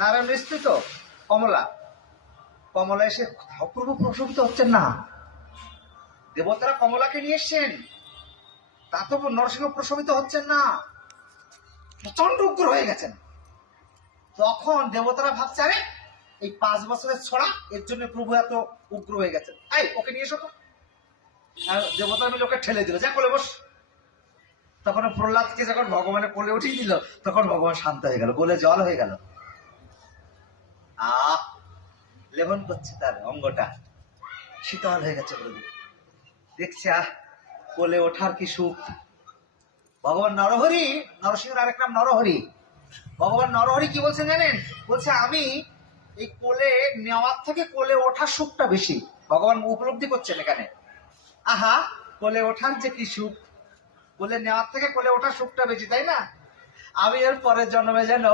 নারায়ণের স্ত্রী তো কমলা। কমলা এসে অপূর্ব প্রশমিত হচ্ছেন না, দেবতারা কমলাকে নিয়ে এসছেন, তা তো নরসিংহ প্রশমিত হচ্ছেন না, প্রচন্ড উগ্র হয়ে গেছেন। তখন দেবতারা ভাবছে, আরে এই 5 বছরের ছড়া, এর জন্য প্রভু এত উগ্র হয়ে গেছেন, এই ওকে নিয়ে এসো তো। আর দেবতারা মিলে ওকে ঠেলে দিল, যা কোলে বস। তখন প্রহ্লাদকে যখন ভগবানের কোলে উঠিয়ে দিল, তখন ভগবান শান্ত হয়ে গেল, কোলে জল হয়ে গেল। আহ লেমন করছে তার অঙ্গটা, শীতল হয়ে গেছে প্রভু। দেখছে কোলে ওঠার কি সুখ। ভগবান নরহরি, নরসিংহের আরেক নাম নরহরি। ভগবান নরহরি কি বলছেন জানেন? বলছে আমি এই কোলে নেওয়ার থেকে কোলে ওঠার সুখটা বেশি। ভগবান উপলব্ধি করছেন এখানে, আহা কোলে ওঠার যে কি সুখ, কোলে নেওয়ার থেকে কোলে ওঠার সুখটা বেশি, তাই না? আমি এর পরের জন্মে যেন